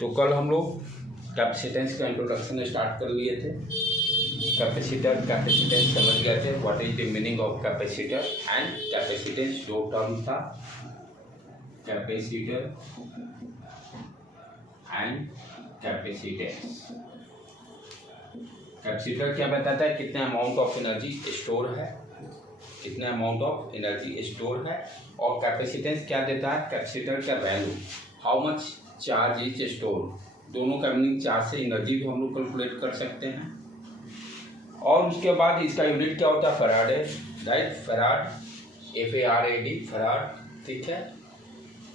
तो कल हम लोग कैपेसिटेंस का इंट्रोडक्शन स्टार्ट कर लिए थे। कैपेसिटेंस समझ गए थे, what is the meaning of capacitor and capacitance. दो टर्म था, कैपेसिटर एंड कैपेसिटेंस। कैपेसिटर क्या बताता है, कितना अमाउंट ऑफ एनर्जी स्टोर है, कितना अमाउंट ऑफ एनर्जी स्टोर है। और कैपेसिटेंस क्या देता है, कैपेसिटर का value, how much charge is store. दोनों का मीनिंग चार्ज से एनर्जी भी हम लोग कैलकुलेट कर सकते हैं। और उसके बाद इसका यूनिट क्या होता है, Faraday, right, farad, FARAD, farad, ठीक है।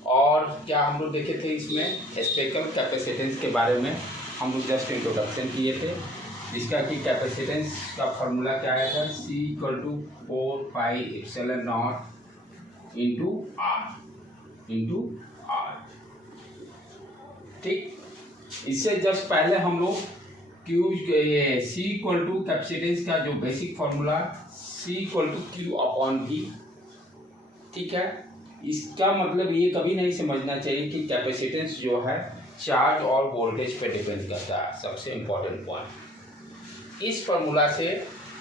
और क्या हम लोग देखे थे इसमें, स्पेकल कैपेसिटेंस के बारे में हम लोग जस्ट इंट्रोडक्शन किए थे, जिसका कि कैपेसिटेंस का फॉर्मूला क्या आया था, C = 4πε0 × R, ठीक। इससे जस्ट पहले हम लोग C = कैपेसिटेंस का जो बेसिक फॉर्मूला C = Q/V, ठीक है। इसका मतलब ये कभी नहीं समझना चाहिए कि कैपेसिटेंस जो है चार्ज और वोल्टेज पे डिपेंड करता है। सबसे इम्पोर्टेंट पॉइंट, इस फॉर्मूला से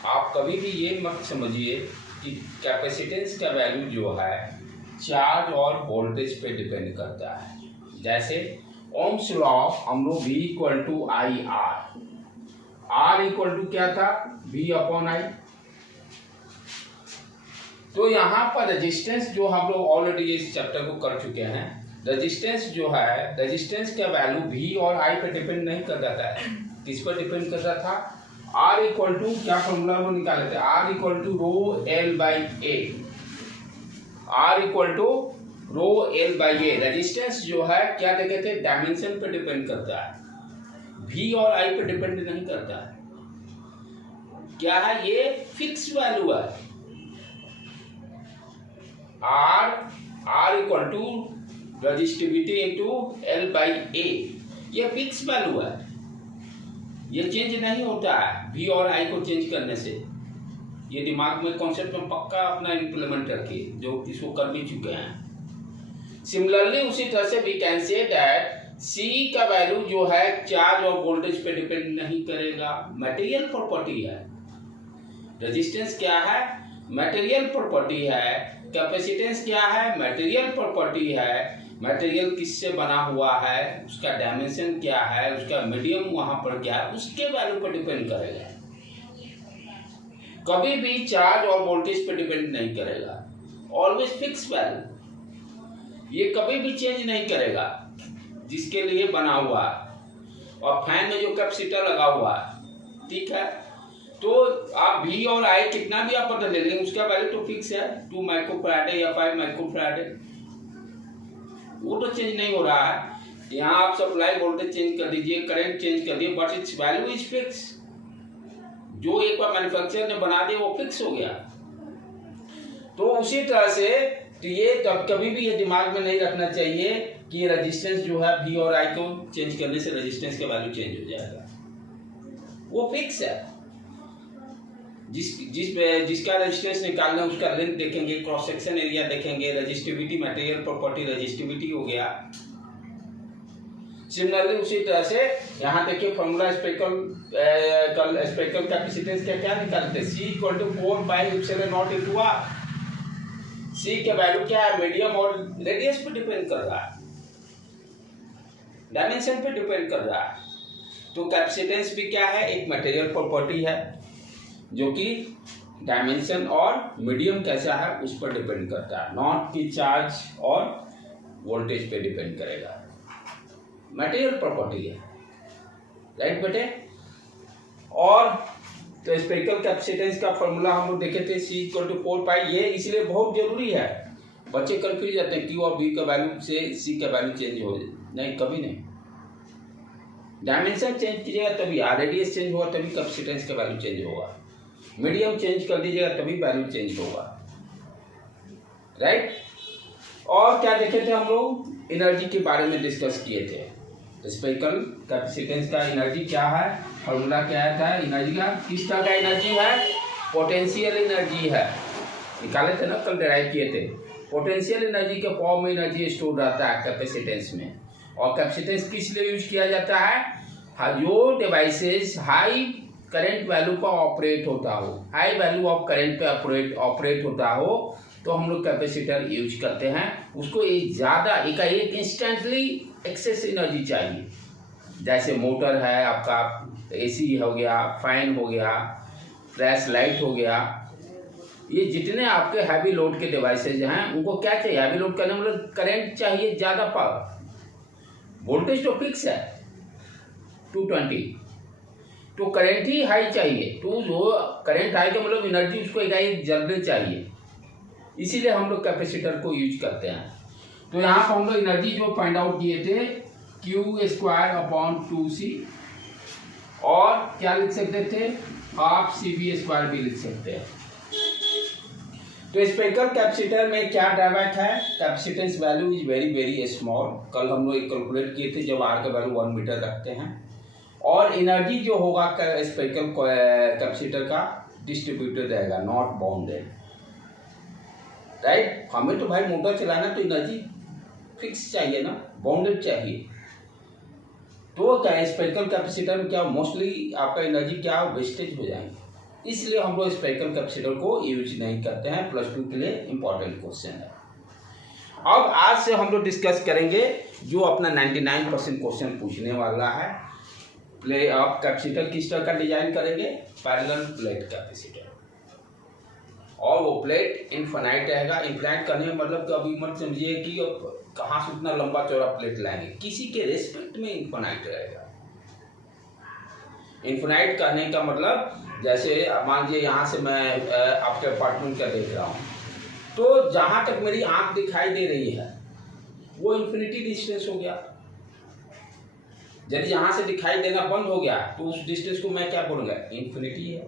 आप कभी भी ये मत समझिए कि कैपेसिटेंस का वैल्यू जो है चार्ज और वोल्टेज पे डिपेंड करता है। जैसे ओम्स लॉ हम लोग V = IR, R = क्या था, V/I। तो यहाँ पर रेजिस्टेंस जो हम लोग ऑलरेडी इस चैप्टर को कर चुके हैं, रेजिस्टेंस जो है, रेजिस्टेंस का वैल्यू V और I पे डिपेंड नहीं कर रहा था। किस पर डिपेंड कर रहा था, R = क्या फॉर्मूला वो निकाले थे, R = ρL/A, R = ρL/A। Resistance जो है क्या देखे थे, डायमेंशन पे डिपेंड करता है, V और I पे डिपेंड नहीं करता है। क्या है, ये फिक्स वैल्यू है। R = रेजिस्टिविटी × L/A, ये फिक्स वैल्यू है, ये चेंज नहीं होता है V और I को चेंज करने से। ये दिमाग में कॉन्सेप्ट में पक्का अपना इम्प्लीमेंट रखिए, जो इसको कर भी चुके हैं। सिमिलरली उसी तरह से we can say that C का वैल्यू जो है चार्ज और वोल्टेज पे डिपेंड नहीं करेगा, मटेरियल प्रॉपर्टी है। रेजिस्टेंस क्या है, मटेरियल प्रॉपर्टी है। कैपेसिटेंस क्या है, मटेरियल प्रॉपर्टी है। मटेरियल किससे बना हुआ है, उसका डायमेंशन क्या है, उसका मीडियम वहां पर क्या है, उसके वैल्यू पर डिपेंड करेगा। कभी भी चार्ज और वोल्टेज पर डिपेंड नहीं करेगा, ऑलवेज फिक्स वैल्यू, ये कभी भी चेंज नहीं करेगा जिसके लिए बना हुआ है। और फैन में जो कैपेसिटर लगा हुआ है, ठीक है, तो आप V और I कितना भी आप बदल लेंगे, उसका वैल्यू तो फिक्स है, 2 माइक्रोफैराड या 5 माइक्रोफैराड, वो तो चेंज नहीं हो रहा है। यहाँ आप सप्लाई वोल्टेज चेंज कर दीजिए, करंट चेंज कर दिए, but it's value is fix. जो एक बार मैन्युफैक्चरर ने बना दिया वो फिक्स हो गया। तो उसी तरह से तो ये तब कभी भी ये दिमाग में नहीं रखना चाहिए कि रेजिस्टेंस जो है V और I को चेंज करने से रेजिस्टेंस का वैल्यू चेंज हो जाएगा, वो फिक्स है। जिसका रेजिस्टेंस निकालना है उसका लेंथ देखेंगे, क्रॉस सेक्शन एरिया देखेंगे, रेजिस्टिविटी, मटेरियल प्रॉपर्टी, रेजिस्टिविटी हो गया। सिमिलरली उसी तरह से यहाँ देखिए फॉर्मूला स्पेकल कैपेसिटेंस क्या निकालते हैं, C = 4πε0 × R। C का वैल्यू क्या है, मीडियम और रेडियस पे डिपेंड कर रहा है, डायमेंशन पे डिपेंड कर रहा है। तो कैपेसिटेंस भी क्या है, एक मटेरियल प्रॉपर्टी है जो कि डायमेंशन और मीडियम कैसा है उस पर डिपेंड करता है, नॉट कि चार्ज और वोल्टेज पे डिपेंड करेगा। मटेरियल प्रॉपर्टी है, राइट बेटे। और तो स्पेकल कैपेसिटेंस का फॉर्मूला हम लोग देखे थे, C = 4π। ये इसलिए बहुत जरूरी है, बच्चे कंफ्यूज जाते हैं Q और V का वैल्यू से C का वैल्यू चेंज हो जाए, नहीं, कभी नहीं। डायमेंशन चेंज कीजिएगा तभी, रेडियस चेंज होगा तभी कैपेसिटेंस का वैल्यू चेंज होगा, मीडियम चेंज कर दीजिएगा तभी वैल्यू चेंज होगा, राइट। और क्या देखे थे हम लोग, एनर्जी के बारे में डिस्कस किए थे। स्पेकल कैपेसिटेंस का एनर्जी क्या है, फॉर्मूला क्या था एनर्जी का, किस तरह का एनर्जी है, पोटेंशियल एनर्जी है, निकाले थे ना, कल डिराइव किए थे। पोटेंशियल एनर्जी के फॉर्म में एनर्जी स्टोर रहता है कैपेसिटेंस में, और कैपेसिटेंस किस लिए यूज किया जाता है? जो डिवाइसेस हाई करंट वैल्यू पर ऑपरेट होता हो, हाई वैल्यू ऑफ करंट पे ऑपरेट होता हो, तो हम लोग कैपेसिटर यूज करते हैं। उसको एक ज़्यादा एक इंस्टेंटली एक्सेस एनर्जी चाहिए, जैसे मोटर है आपका, एसी हो गया, फैन हो गया, फ्लैश लाइट हो गया, ये जितने आपके हैवी लोड के डिवाइसेज हैं उनको क्या चाहिए? हैवी लोड करने मतलब करंट चाहिए, ज़्यादा पावर। वोल्टेज तो फिक्स है 220, तो करंट ही हाई चाहिए। तो जो करंट हाई का मतलब एनर्जी उसको एक जल्दी चाहिए, इसीलिए हम लोग कैपेसिटर को यूज करते हैं। तो यहाँ पर हम लोग एनर्जी जो फाइंड आउट किए थे Q²/2C, और क्या लिख सकते थे? हाफ CV² भी लिख सकते हैं। तो स्पेक्ट्रल कैपेसिटर में क्या ड्रॉबैक है? Capacitance value is very very small. कल हम लोग कैलकुलेट किए थे, जब आर का वैल्यू 1 मीटर रखते हैं, और एनर्जी जो होगा स्पेक्ट्रल कैपेसिटर का डिस्ट्रीब्यूटेड रहेगा, नॉट बाउंडेड, राइट। हमें तो भाई मोटर चलाना, तो एनर्जी फिक्स चाहिए ना, बाउंडेड चाहिए। तो क्या स्पेक्ट्रल कैपेसिटर में क्या मोस्टली आपका एनर्जी क्या वेस्टेज हो जाएंगे, इसलिए हम लोग स्पेक्ट्रल कैपेसिटर को यूज नहीं करते हैं। +2 के लिए इंपॉर्टेंट क्वेश्चन है। अब आज से हम लोग डिस्कस करेंगे जो अपना 99% क्वेश्चन पूछने वाला है। आप कैपेसिटर किस तरह का डिजाइन करेंगे? पैरेलल प्लेट कैपेसिटर, और वो प्लेट इनफाइनाइट रहेगा। इनफाइनाइट करने में मतलब कि अभी मत समझिए कि कहाँ से उतना लंबा चौड़ा प्लेट लाएंगे, किसी के रेस्पेक्ट में इनफाइनाइट रहेगा। इनफाइनाइट कहने का मतलब, जैसे मान लीजिए यहाँ से मैं आपके अपार्टमेंट का देख रहा हूँ, तो जहाँ तक मेरी आंख दिखाई दे रही है वो इन्फिनिटी डिस्टेंस हो गया। यदि यहाँ से दिखाई देना बंद हो गया तो उस डिस्टेंस को मैं क्या बोलूँगा? इन्फिनिटी है।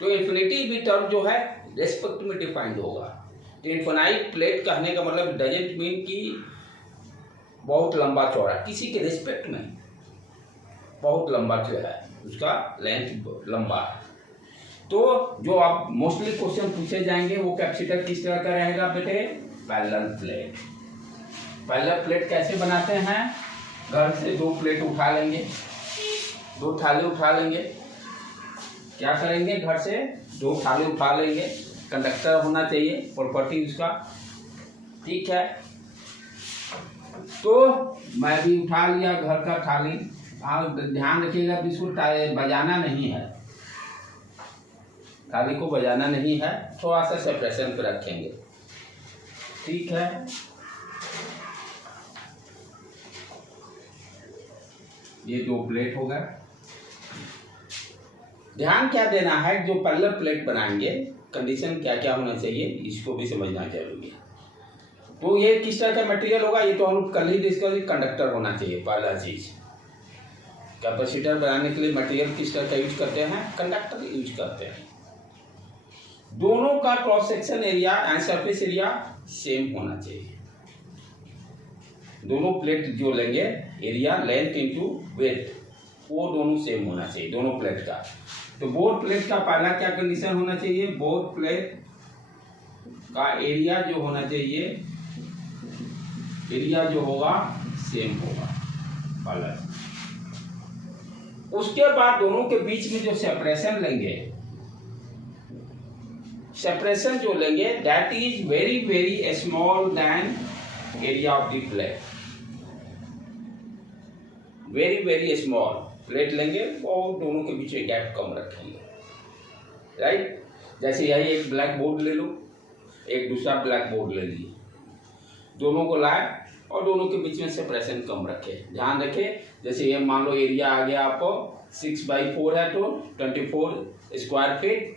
तो इन्फिनिटी भी टर्म जो है रेस्पेक्ट में डिफाइंड होगा। तो इनफाइनाइट प्लेट कहने का मतलब डजेंट मीन कि बहुत लंबा चौड़ा, किसी के रेस्पेक्ट में बहुत लंबा जो है उसका लेंथ लंबा है। तो जो आप मोस्टली क्वेश्चन पूछे जाएंगे वो कैपेसिटर किस तरह का रहेगा बेटे? Parallel plate. पैरेलल प्लेट कैसे बनाते हैं? घर से 2 प्लेट उठा लेंगे, 2 थाली उठा लेंगे। क्या करेंगे? घर से 2 थाली उठा लेंगे। कंडक्टर होना चाहिए, प्रॉपर्टी उसका, ठीक है। तो मैं भी उठा लिया घर का थाली। आप ध्यान रखिएगा, इसको बजाना नहीं है, थाली को बजाना नहीं है, थोड़ा सा सेपरेशन पे रखेंगे, ठीक है। ये 2 प्लेट हो गए। ध्यान क्या देना है, जो पैरेलल प्लेट बनाएंगे कंडीशन क्या क्या होना चाहिए इसको भी समझना जरूरी है। तो ये किस तरह का मटेरियल होगा, ये तो हम कल ही डिस्कस, कंडक्टर होना चाहिए पहला चीज। कैपेसिटर बनाने के लिए मटेरियल किस तरह का यूज करते हैं? कंडक्टर यूज करते हैं। दोनों का cross section area and surface area same होना चाहिए। दोनों प्लेट जो लेंगे, एरिया लेंथ इनटू वेट, वो दोनों सेम होना चाहिए दोनों प्लेट का। तो बोथ प्लेट का पहला क्या कंडीशन होना चाहिए? बोथ प्लेट का एरिया जो होना चाहिए, एरिया जो होगा सेम होगा पहला। उसके बाद दोनों के बीच में जो सेपरेशन लेंगे, सेपरेशन जो लेंगे that is very very small then area of the plate. Very very small plate लेंगे और दोनों के बीच में गैप कम रखेंगे, राइट। जैसे यही एक ब्लैक बोर्ड ले लो, एक दूसरा ब्लैक बोर्ड ले लिए, दोनों को लाए और दोनों के बीच में सेपरेशन कम रखे। ध्यान रखें, जैसे ये मान लो एरिया आ गया आपको 6/4 है, तो 24 स्क्वायर फीट,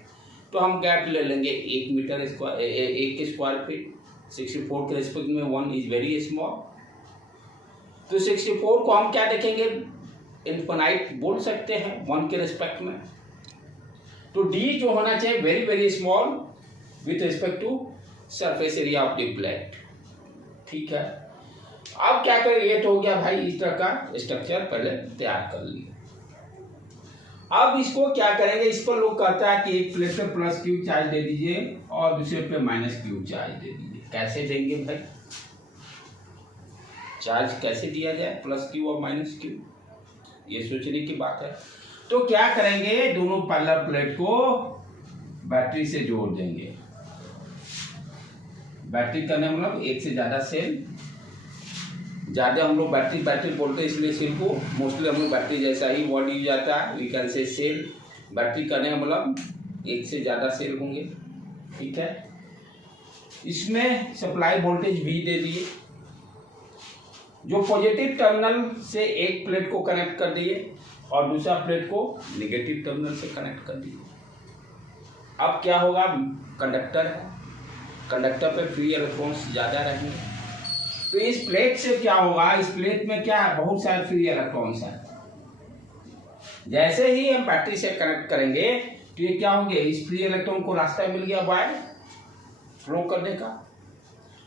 तो हम गैप ले लेंगे 1 मीटर स्क्वायर, 1 स्क्वायर फीट। 64 के रिस्पेक्ट में 1 इज वेरी स्मॉल, तो 64 को हम क्या देखेंगे? इनफाइनाइट बोल सकते हैं 1 के रिस्पेक्ट में। तो डी जो होना चाहिए very very small with respect to surface area of the plate, ठीक है। अब क्या करें, ये तो हो गया भाई, इस तरह का स्ट्रक्चर पहले तैयार कर लिया। अब इसको क्या करेंगे, इस पर लोग कहता है कि एक प्लेट पे +Q चार्ज दे दीजिए और दूसरे पे -Q चार्ज दे दीजिए। कैसे देंगे भाई? चार्ज कैसे दिया जाए, प्लस क्यू और माइनस क्यू, ये सोचने की बात है। तो क्या करेंगे, दोनों पैरेलल प्लेट को बैटरी से जोड़ देंगे। बैटरी करने मतलब एक से ज़्यादा सेल, ज़्यादा हम लोग बैटरी बोलते हैं, इसलिए सेल को मोस्टली हम लोग बैटरी जैसा ही वर्ड यूज आता है, we can say cell. Battery करने का मतलब एक से ज़्यादा सेल होंगे, ठीक है। इसमें सप्लाई वोल्टेज V दे दिए, जो पॉजिटिव टर्मिनल से एक प्लेट को कनेक्ट कर दिए और दूसरा प्लेट को नेगेटिव टर्मिनल से कनेक्ट कर दिए। अब क्या होगा, कंडक्टर है, कंडक्टर पे फ्री इलेक्ट्रॉन्स ज़्यादा रहेंगे, तो इस प्लेट से क्या होगा, इस प्लेट में क्या है, बहुत सारे फ्री इलेक्ट्रॉन्स हैं। जैसे ही हम बैटरी से कनेक्ट करेंगे तो ये क्या होंगे, इस फ्री इलेक्ट्रॉन को रास्ता मिल गया बाय फ्लो करने का,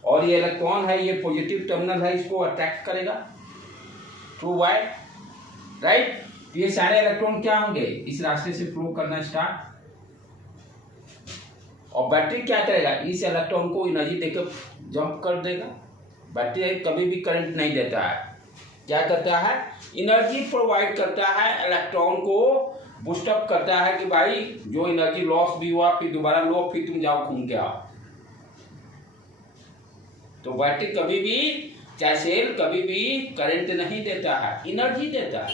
और ये इलेक्ट्रॉन है, ये पॉजिटिव टर्मिनल है, इसको अट्रैक्ट करेगा थ्रू वायर, राइट। तो ये सारे इलेक्ट्रॉन क्या होंगे, इस रास्ते से फ्लो करना स्टार्ट, और बैटरी क्या करेगा, इस इलेक्ट्रॉन को एनर्जी देकर जंप कर देगा। बैटरी कभी भी करंट नहीं देता है, क्या करता है, एनर्जी प्रोवाइड करता है, इलेक्ट्रॉन को बूस्टअप करता है कि भाई जो एनर्जी लॉस भी हुआ फिर दोबारा लो, फिर तुम जाओ घूम के आओ। तो बैटरी कभी भी, चाहे सेल कभी भी करंट नहीं देता है, एनर्जी देता है,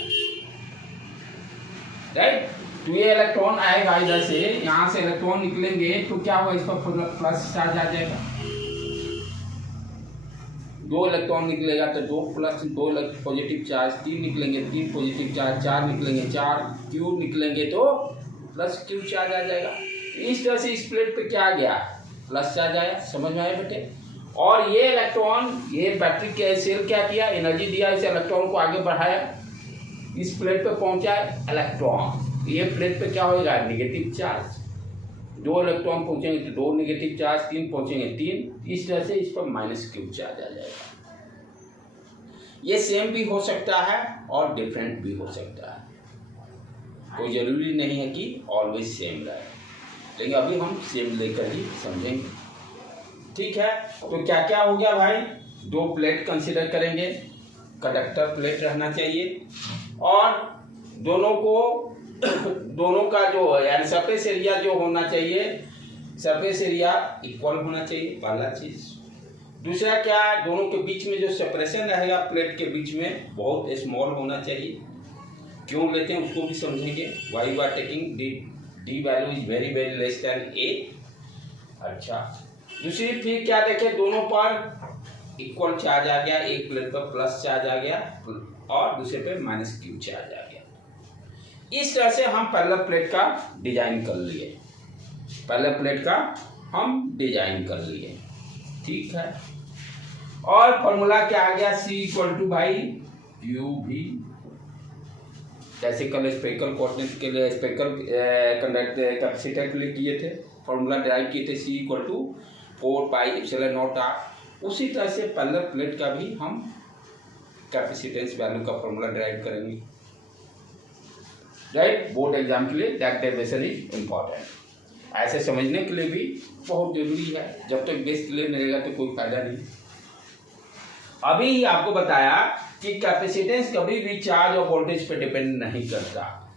राइट। तो ये इलेक्ट्रॉन आएगा इधर से, यहाँ से इलेक्ट्रॉन निकलेंगे तो क्या होगा, इस पर प्लस चार्ज आ जाएगा। दो इलेक्ट्रॉन निकलेगा तो दो प्लस, दो पॉजिटिव चार्ज, तीन निकलेंगे तीन पॉजिटिव चार्ज, चार निकलेंगे चार, क्यू निकलेंगे तो प्लस क्यू चार्ज आ जाएगा। इस तरह से इस प्लेट पे क्या आ गया, प्लस चार्ज आया, समझ में आया बेटे। और ये इलेक्ट्रॉन, ये बैटरी के सेल क्या किया, एनर्जी दिया, इस इलेक्ट्रॉन को आगे बढ़ाया, इस प्लेट पे पहुंचा इलेक्ट्रॉन, ये प्लेट पे क्या होगा, नेगेटिव चार्ज, दो इलेक्ट्रॉन पहुंचेंगे तो दो नेगेटिव चार्ज, तीन पहुंचेंगे तीन, इस तरह से इस पर माइनस क्यू चार्ज आ जाएगा। ये सेम भी हो सकता है और डिफरेंट भी हो सकता है, कोई जरूरी नहीं है कि ऑलवेज सेम रहे, लेकिन अभी हम सेम लेकर ही समझेंगे, ठीक है। तो क्या क्या हो गया भाई, दो प्लेट कंसीडर करेंगे, कंडक्टर प्लेट रहना चाहिए, और दोनों का जो यानी सरफेस एरिया जो होना चाहिए, सरफेस एरिया इक्वल होना चाहिए, पहला चीज। दूसरा क्या, दोनों के बीच में जो सेपरेशन रहेगा प्लेट के बीच में बहुत स्मॉल होना चाहिए। क्यों लेते हैं उसको भी समझेंगे, why you are taking d value is very very less than a. अच्छा, दूसरी फिर क्या देखें, दोनों पर इक्वल चार्ज आ गया, एक प्लेट पर प्लस चार्ज आ गया और दूसरे पे माइनस क्यू चार्ज आ गया। इस तरह से हम पैरेलल प्लेट का डिजाइन कर लिए, पैरेलल प्लेट का हम डिजाइन कर लिए, ठीक है। और फॉर्मूला क्या आ गया, C = भाई क्यू भी, जैसे कल स्पेरिकल कोऑर्डिनेट के लिए, स्पेरिकल कंडक्टर कैपेसिटर के लिए किए थे, फॉर्मूला ड्राइव किए थे, C = 4πε0r। उसी तरह से पैरेलल प्लेट का भी हम कैपेसिटेंस वैल्यू का फॉर्मूला ड्राइव करेंगे, राइट। बोर्ड एग्जाम के लिए दैट डेरिवेशन इज इम्पॉर्टेंट, ऐसे समझने के लिए भी बहुत जरूरी है, जब तक बेस क्लियर नहीं रहेगा तो कोई फायदा नहीं। अभी आपको बताया कि कैपेसिटेंस कभी भी चार्ज और वोल्टेज पे डिपेंड नहीं करता,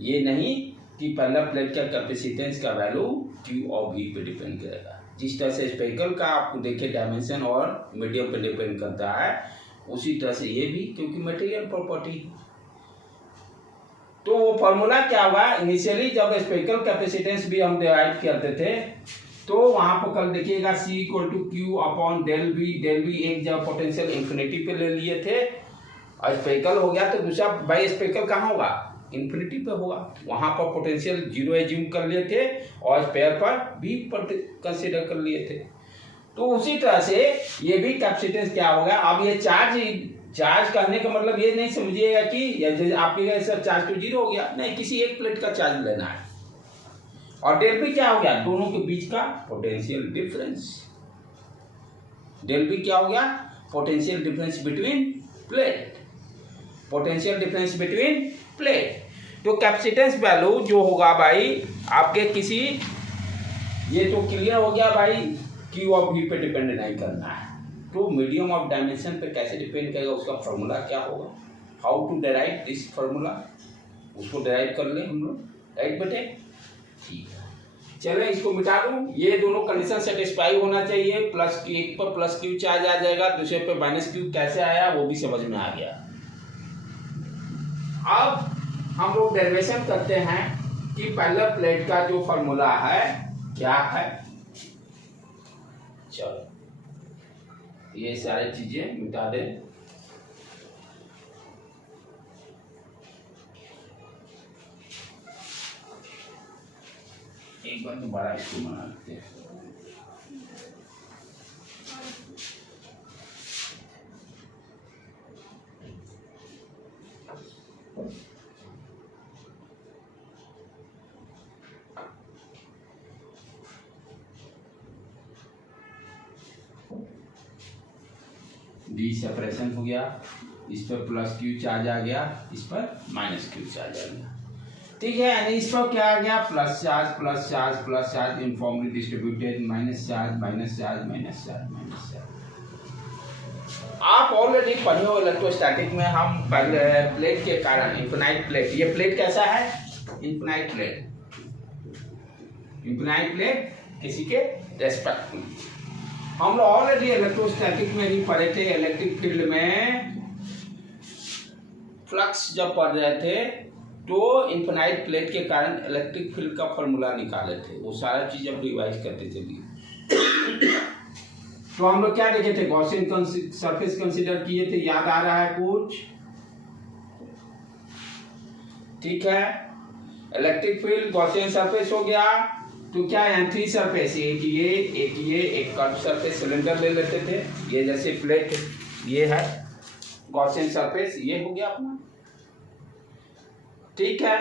ये नहीं कि पैरेलल प्लेट का कैपेसिटेंस का वैल्यू Q और V पे डिपेंड करेगा। जिस तरह से स्पेरिकल का आपको देखिए डायमेंशन और मीडियम पे डिपेंड करता है, उसी तरह से ये भी, क्योंकि मटेरियल प्रॉपर्टी। तो वो फॉर्मूला क्या हुआ, इनिशियली जब स्पेरिकल कैपेसिटेंस भी हम डिवाइड करते थे तो वहां पर कल देखिएगा C = Q/del V एक जब पोटेंशियल इंफिनिटी पे ले लिए थे और स्पेरिकल हो गया, तो दूसरा बाई स्पेरिकल कहाँ होगा, इंफिनिटी पे होगा, वहां पर पोटेंशियल 0 एज्यूम कर लिए थे और स्पेयर पर भी कंसीडर कर लिए थे। तो उसी तरह से ये भी कैपेसिटेंस क्या होगा। अब ये चार्ज करने का मतलब ये नहीं समझिएगा कि आपके सर चार्ज तो 0 हो गया, नहीं, किसी एक प्लेट का चार्ज लेना है। और डेल भी क्या हो गया, दोनों के बीच का पोटेंशियल डिफरेंस। डेल भी क्या हो गया, potential difference between plate, potential difference between plate. तो कैपेसिटेंस वैल्यू जो होगा भाई आपके किसी, ये तो क्लियर हो गया भाई, क्यू ऑफ वी पे डिपेंड नहीं करना है। तो मीडियम ऑफ डायमेंशन पे कैसे डिपेंड करेगा, उसका फॉर्मूला क्या होगा, how to derive this formula, उसको डेराइव कर ले हम लोग, राइट बेटे। ठीक है, चले इसको मिटा दूं। ये दोनों कंडीशन सेटिस्फाई होना चाहिए, प्लस एक पर प्लस क्यू चार्ज आ जाएगा, दूसरे पे माइनस क्यू कैसे आया वो भी समझ में आ गया। अब हम लोग डेरिवेशन करते हैं कि पहले प्लेट का जो फॉर्मूला है क्या है। चलो ये सारी चीजें मिटा दें। एक बार दोबारा इसको बना लेते हैं। डी सेपरेशन हो गया, इस पर प्लस क्यू चार्ज आ गया, इस पर माइनस क्यू चार्ज आ गया। ठीक है, यानी इस पर क्या आ गया, plus charge plus charge plus charge uniformly distributed, minus charge minus charge minus charge minus charge. आप ऑलरेडी पढ़े हो इलेक्ट्रोस्टैटिक में, हम पहले प्लेट के कारण इनफिनाइट प्लेट, ये प्लेट कैसा है, इनफिनाइट प्लेट, इनफिनाइट प्लेट किसी के रेस्पेक्ट में। हम लोग ऑलरेडी इलेक्ट्रोस्टैटिक में भी पढ़े थे, इलेक्ट्रिक फील्ड में फ्लक्स जब पढ़ रहे थे तो इनफिनाइट प्लेट के कारण इलेक्ट्रिक फील्ड का फॉर्मूला निकाले थे, वो सारा चीज अब रिवाइज करते चलिए। तो हम लोग क्या देखे थे, गॉसियन सरफेस कंसीडर किए थे, याद आ रहा है कुछ, ठीक है। इलेक्ट्रिक फील्ड गॉसियन सरफेस हो गया, तो क्या है, थ्री सरफेस, एक ये एक कर्व सरफेस सिलेंडर ले लेते थे, ये जैसे प्लेट ये है गॉसियन सरफेस, ये हो गया अपना, ठीक है।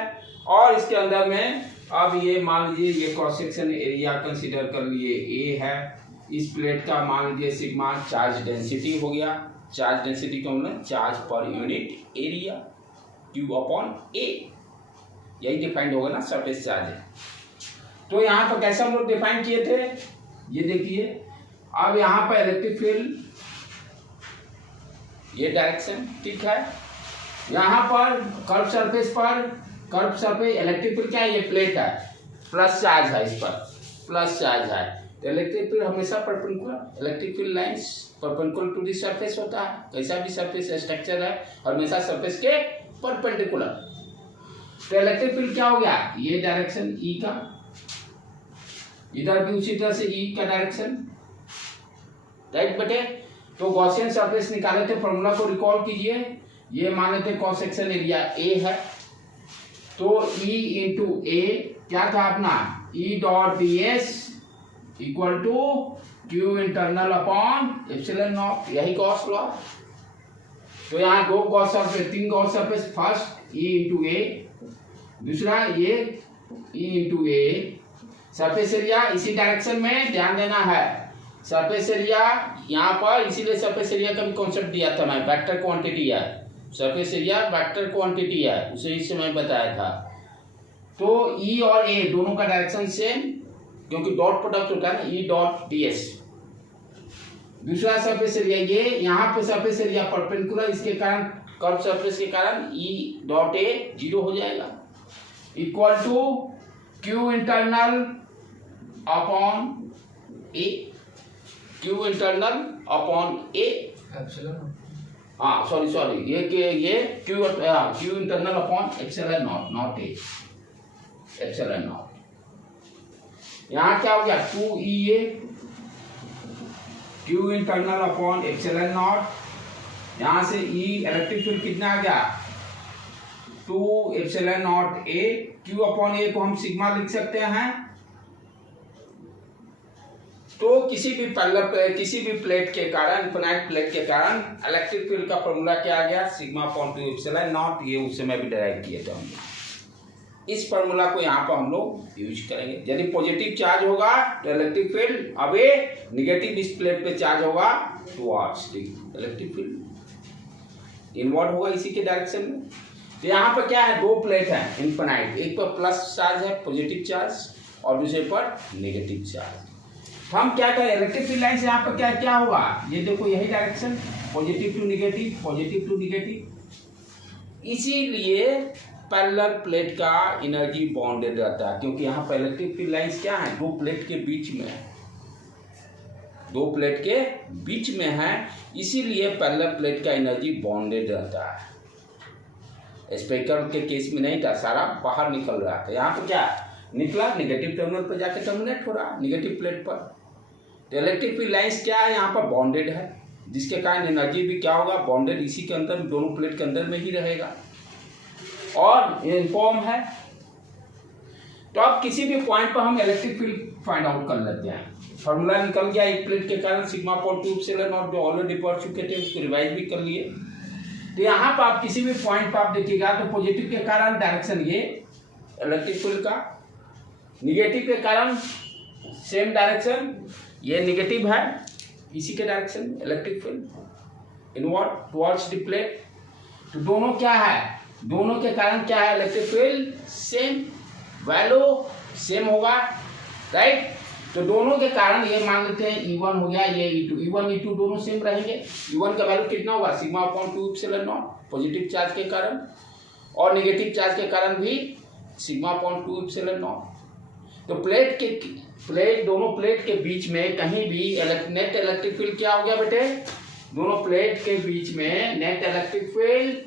और इसके अंदर में अब ये मान लीजिए ये क्रॉस सेक्शन एरिया कंसीडर कर लिए, ए है, इस प्लेट का मान लीजिए सिग्मा चार्ज डेंसिटी हो गया, चार्ज डेंसिटी का मतलब charge per unit area q upon a, यही डिफाइंड होगा ना, सरफेस चार्ज है। तो यहाँ पर कैसे हम लोग डिफाइन किए थे, ये देखिए, अब यहाँ पर इलेक्ट्रिक फील्ड ये डायरेक्शन, ठीक है। यहाँ पर कर्व सरफेस इलेक्ट्रिक फील्ड क्या है, ये प्लेट है, प्लस चार्ज है, इस पर प्लस चार्ज है, तो इलेक्ट्रिक फील्ड हमेशा perpendicular, electric field lines perpendicular to the surface होता है, कैसा भी सरफेस स्ट्रक्चर है हमेशा सरफेस के परपेंडिकुलर। तो इलेक्ट्रिक फील्ड क्या हो गया, ये डायरेक्शन ई का, इधर भी उसी तरह से ई का डायरेक्शन, राइट बेटे। तो गॉसियन सरफेस निकाले थे, फॉर्मूला को रिकॉल कीजिए, ये मान लेते क्रॉस सेक्शन एरिया ए है, तो E इंटू ए क्या था अपना, E dot d s equal to q internal upon epsilon naught, यही गॉस लॉ। तो यहाँ दो गॉस सरफेस, तीन Gauss surface, first E into a, दूसरा ये E into a, surface area इसी डायरेक्शन में ध्यान देना है, सरफेस एरिया यहाँ पर, इसीलिए सरफेस एरिया का भी कॉन्सेप्ट दिया था मैं, वेक्टर क्वांटिटी है, सरफेस एरिया वेक्टर क्वांटिटी है, उसे इस समय बताया था। तो E और A दोनों का डायरेक्शन सेम, क्योंकि डॉट प्रोडक्ट होता है ना, E डॉट डी एस। दूसरा सरफेस एरिया ये, यहाँ पे सरफेस एरिया परपेंडिकुलर, इसके कारण कर्व सरफेस के कारण E डॉट A 0 हो जाएगा, equal to Q internal upon A, Q internal upon A, हाँ सॉरी ये q internal upon epsilon naught, naught a, epsilon naught. यहाँ क्या हो गया, 2EA q internal upon epsilon naught, यहाँ से E इलेक्ट्रिक फील्ड कितना आ गया, 2 epsilon naught a, q upon a को हम सिग्मा लिख सकते हैं। तो किसी भी प्लेट के कारण, इनफिनाइट प्लेट के कारण इलेक्ट्रिक फील्ड का फॉर्मूला क्या आ गया, सिग्मा अपॉन 2 एप्सिलॉन नॉट, ये उस समय भी डिराइव किए थे हम। इस फॉर्मूला को यहाँ पर हम लोग यूज करेंगे। यदि पॉजिटिव चार्ज होगा तो इलेक्ट्रिक फील्ड, अबे निगेटिव इस प्लेट पे चार्ज होगा टुवर्ड्स इलेक्ट्रिक फील्ड इनवर्ड होगा इसी के डायरेक्शन में। तो यहाँ पर क्या है, दो प्लेट है इनफिनाइट, एक पर प्लस चार्ज है पॉजिटिव चार्ज और दूसरे पर नेगेटिव चार्ज। तो हम क्या करें, इलेक्ट्रिक फील्ड लाइन से यहाँ पर क्या क्या होगा, ये देखो यही direction, positive to negative, positive to negative. इसीलिए पैरेलल प्लेट का एनर्जी बॉन्डेड रहता है, क्योंकि यहाँ पर इलेक्ट्रिक फील्ड लाइंस क्या है, दो प्लेट के बीच में है, दो प्लेट के बीच में है, इसीलिए पैरेलल प्लेट का एनर्जी बॉन्डेड रहता है। स्पेक्ट्रम के केस में नहीं था, सारा बाहर निकल रहा था, यहाँ पर क्या निकला, नेगेटिव टर्मिनल पर जाकर टर्मिनेट हो रहा नेगेटिव प्लेट पर। तो इलेक्ट्रिक फील्ड लाइंस क्या है, यहाँ पर बॉन्डेड है, जिसके कारण एनर्जी भी क्या होगा, बॉन्डेड इसी के अंदर, दोनों प्लेट के अंदर में ही रहेगा और यूनिफॉर्म है। तो अब किसी भी पॉइंट पर हम इलेक्ट्रिक फील्ड फाइंड आउट कर लेते हैं। फॉर्मूला निकल गया एक प्लेट के कारण सिग्मा अपॉन 2 एप्सिलॉन नॉट, जो ऑलरेडी पढ़ चुके थे, उसको रिवाइज भी कर लिए। तो यहाँ पर आप किसी भी पॉइंट पर आप देखिएगा तो पॉजिटिव के कारण डायरेक्शन ये इलेक्ट्रिक फील्ड का, निगेटिव के कारण सेम डायरेक्शन, ये निगेटिव है, इसी के direction electric field inward towards the plate. तो दोनों क्या है, दोनों के कारण क्या है, electric field same, value same होगा, राइट। तो दोनों के कारण ये मान लेते हैं E1 हो गया, ये E2, E1 E2 दोनों सेम रहेंगे। E1 का वैल्यू कितना होगा, sigma upon 2 epsilon not, positive charge के कारण, और नेगेटिव चार्ज के कारण भी सिग्मा अपॉन 2 एप्सिलॉन नॉट। तो प्लेट दोनों प्लेट के बीच में कहीं भी नेट इलेक्ट्रिक फील्ड क्या हो गया बेटे, दोनों प्लेट के बीच में net electric field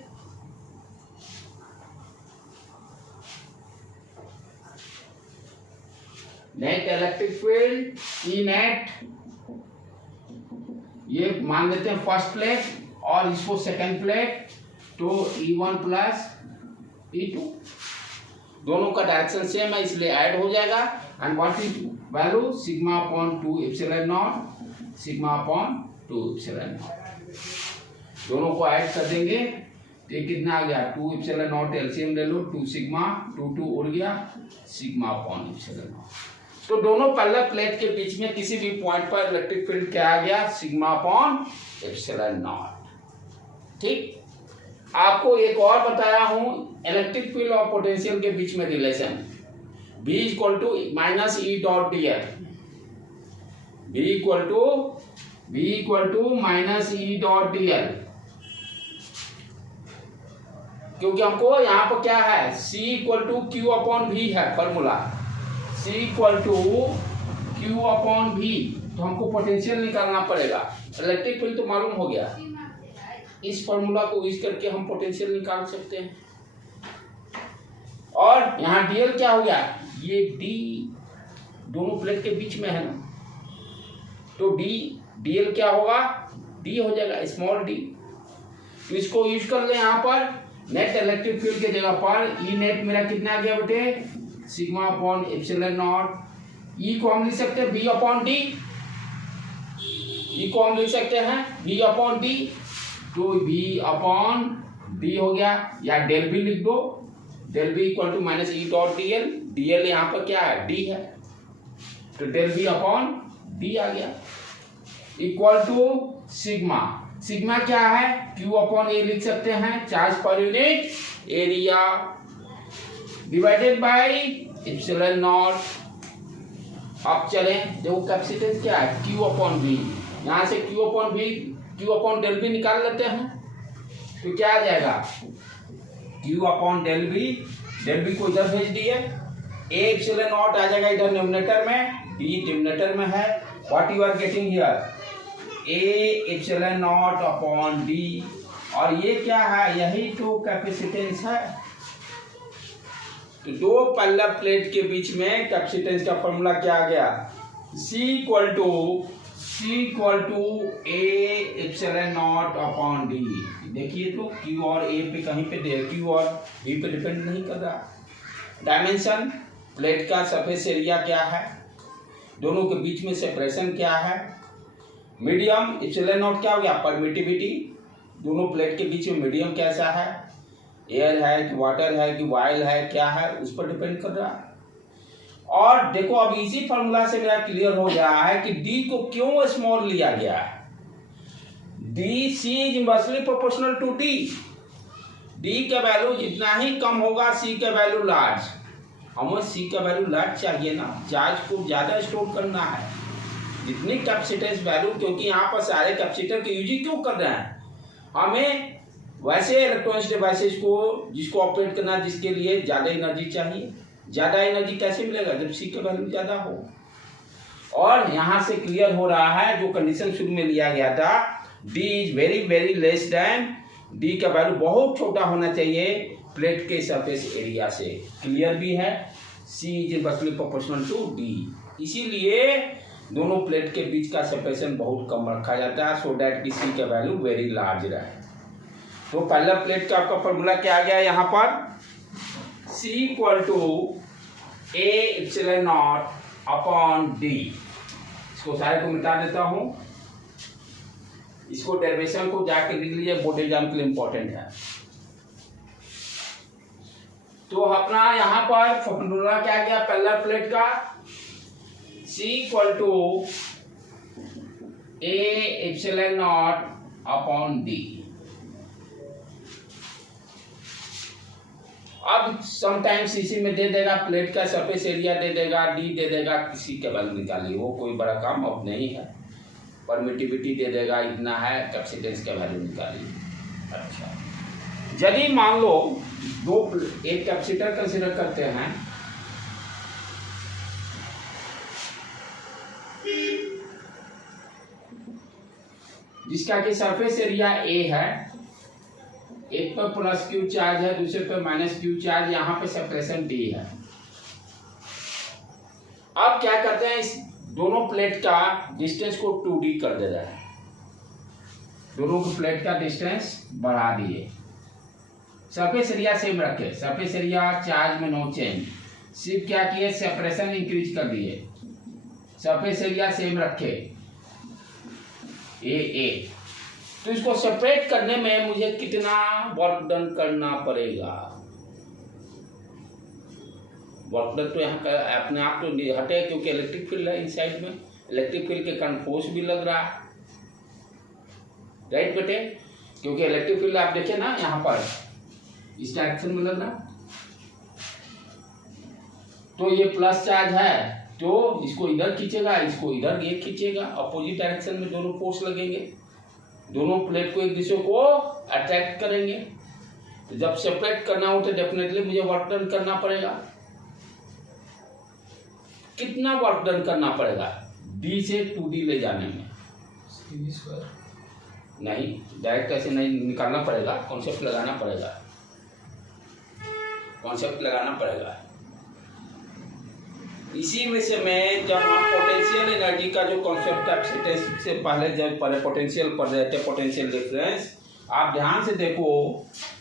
E net, ये मान लेते हैं फर्स्ट प्लेट और इसको सेकंड प्लेट, तो E1 प्लस E2, दोनों का डायरेक्शन सेम है इसलिए ऐड हो जाएगा। And what is value, sigma upon 2 epsilon not, sigma upon 2 epsilon not, दोनों को ऐड कर देंगे तो ये कितना आ गया, 2 एप्सिलॉन नॉट, एलसीएम ले लो, 2 सिग्मा, 2 उड़ गया, सिग्मा अपॉन एप्सिलॉन नॉट। तो दोनों पैरेलल प्लेट के बीच में किसी भी पॉइंट पर इलेक्ट्रिक फील्ड क्या आ गया, सिग्मा अपॉन एप्सिलॉन नॉट। ठीक, आपको एक और बताया हूं, इलेक्ट्रिक फील्ड और पोटेंशियल के बीच में relation, B equal to minus E dot D L, B equal to minus E dot D L, क्योंकि हमको यहाँ पर क्या है, C equal to Q upon V है formula, C equal to Q upon V, तो हमको पोटेंशियल निकालना पड़ेगा। इलेक्ट्रिक फील्ड तो मालूम हो गया, इस फॉर्मूला को यूज करके हम पोटेंशियल निकाल सकते हैं। और यहाँ dl क्या हो गया, ये d दोनों प्लेट के बीच में है ना, तो dl क्या होगा, d हो जाएगा, स्मॉल d। तो इसको यूज कर ले यहाँ पर, नेट इलेक्ट्रिक फील्ड के जगह पर ई नेट मेरा कितना आ गया बेटे, सिग्मा अपॉन एप्सिलॉन नॉट, ई को हम लिख सकते हैं b अपॉन डी, ई को हम लिख सकते हैं b अपॉन डी, तो b अपॉन डी हो गया, या डेल भी लिख दो, del B equal to minus E dot D L, D L यहाँ पर क्या है, डी है, तो डेल बी अपॉन डी आ गया, इक्वल टू सिग्मा, सिग्मा क्या है, क्यू अपॉन ए लिख सकते हैं, charge per unit area, divided by epsilon not. अब चले, देखो कैपेसिटेंस क्या है, क्यू अपॉन वी, यहाँ से Q upon V, Q upon del B निकाल लेते हैं, तो क्या आ जाएगा, क्यू अपॉन डेल बी को इधर भेज दिए, ए एप्सिलॉन नॉट आ जाएगा इधर न्यूमरेटर में, डी डिनोमिनेटर में है, what you are getting here, A epsilon not upon D, और ये क्या है, यही तो कैपेसिटेंस है। तो दो पैरेलल प्लेट के बीच में कैपेसिटेंस का फॉर्मूला क्या आ गया, C equal to A epsilon not upon D. देखिए तो Q और A पे कहीं पे Q और B पे डिपेंड नहीं कर रहा। डायमेंशन, प्लेट का सरफेस एरिया क्या है, दोनों के बीच में सेपरेशन क्या है, मीडियम एप्सिलॉन नॉट क्या हो गया, परमिटिविटी, दोनों प्लेट के बीच में मीडियम कैसा है, एयर है कि वाटर है कि ऑयल है, क्या है, उस पर डिपेंड कर रहा है। और देखो अब इसी फॉर्मूला से मेरा क्लियर हो गया है कि डी को क्यों स्मॉल लिया गया है, D C is inversely proportional to D, D का वैल्यू जितना ही कम होगा सी का वैल्यू लार्ज, हमें सी का वैल्यू लार्ज चाहिए ना, चार्ज को ज्यादा स्टोर करना है, जितनी कैपेसिटेंस वैल्यू, क्योंकि यहाँ पर सारे कैपेसिटर के यूज ही क्यों कर रहे हैं, हमें वैसे इलेक्ट्रॉनिक्स डिवाइसेस को जिसको ऑपरेट करना, जिसके लिए ज़्यादा एनर्जी चाहिए। ज़्यादा एनर्जी कैसे मिलेगा, जब सी का वैल्यू ज़्यादा हो। और यहाँ से क्लियर हो रहा है जो कंडीशन शुरू में लिया गया था, D is very very less then, D का वैल्यू बहुत छोटा होना चाहिए प्लेट के सरफेस एरिया से। क्लियर भी है, c is inversely proportional to d, इसीलिए दोनों प्लेट के बीच का सेपरेशन बहुत कम रखा जाता है, सो दैट कि सी का वैल्यू वेरी लार्ज रहे। तो पहला प्लेट का आपका फॉर्मूला क्या आ गया यहाँ पर, C equal to A epsilon not upon D. इसको सारे को मिटा देता हूँ, इसको डेरिवेशन को जाके लिख लीजिए, बोर्ड एग्जाम के लिए इंपॉर्टेंट है। तो अपना यहाँ पर फॉर्मूला क्या गया पहला प्लेट का, C equal to A epsilon not upon D. अब समटाइम्स इसी में दे देगा प्लेट का सरफेस एरिया दे देगा, डी दे देगा, किसी के वैल्यू निकालिए, वो कोई बड़ा काम अब नहीं है। परमिटिविटी दे देगा इतना है, कैपेसिटेंस का वैल्यू निकालिए। अच्छा, यदि मान लो एक कैपेसिटर कंसीडर करते हैं, जिसका कि सरफेस एरिया ए है, एक पर प्लस क्यू चार्ज है, दूसरे पर माइनस क्यू चार्ज, यहाँ पे सेपरेशन डी है। अब क्या करते हैं, इस दोनों प्लेट का डिस्टेंस को 2d कर दे रहा है, दोनों की प्लेट का डिस्टेंस बढ़ा दिए, सरफेस एरिया सेम रखे, सरफेस एरिया चार्ज में नो चेंज, सिर्फ क्या किए सेपरेशन इंक्रीज कर दिए, सरफेस एरिया सेम रखे ए। तो इसको सेपरेट करने में मुझे कितना वर्क डन करना पड़ेगा, वर्क डन तो यहाँ का अपने आप तो हटे, क्योंकि इलेक्ट्रिक फील्ड है इनसाइड में, इलेक्ट्रिक फील्ड के कारण फोर्स भी लग रहा है, राइट बेटे, क्योंकि इलेक्ट्रिक फील्ड आप देखें ना यहाँ पर इस डायरेक्शन में लग रहा, तो ये प्लस चार्ज है तो इसको इधर खींचेगा, इसको इधर ये खींचेगा, अपोजिट डायरेक्शन में दोनों फोर्स लगेंगे, दोनों प्लेट को एक दूसरे को अट्रैक्ट करेंगे। तो जब सेपरेट करना हो तो डेफिनेटली मुझे वर्क डन करना पड़ेगा। कितना वर्क डन करना पड़ेगा डी से 2d ले जाने में, नहीं डायरेक्ट ऐसे नहीं निकालना पड़ेगा, कॉन्सेप्ट लगाना पड़ेगा, कॉन्सेप्ट लगाना पड़ेगा। इसी में से मैं जब हम पोटेंशियल एनर्जी का जो कॉन्सेप्ट कैपेसिटेंस से पहले जब पोटेंशियल पढ़ रहे थे, पोटेंशियल डिफरेंस, आप ध्यान से देखो,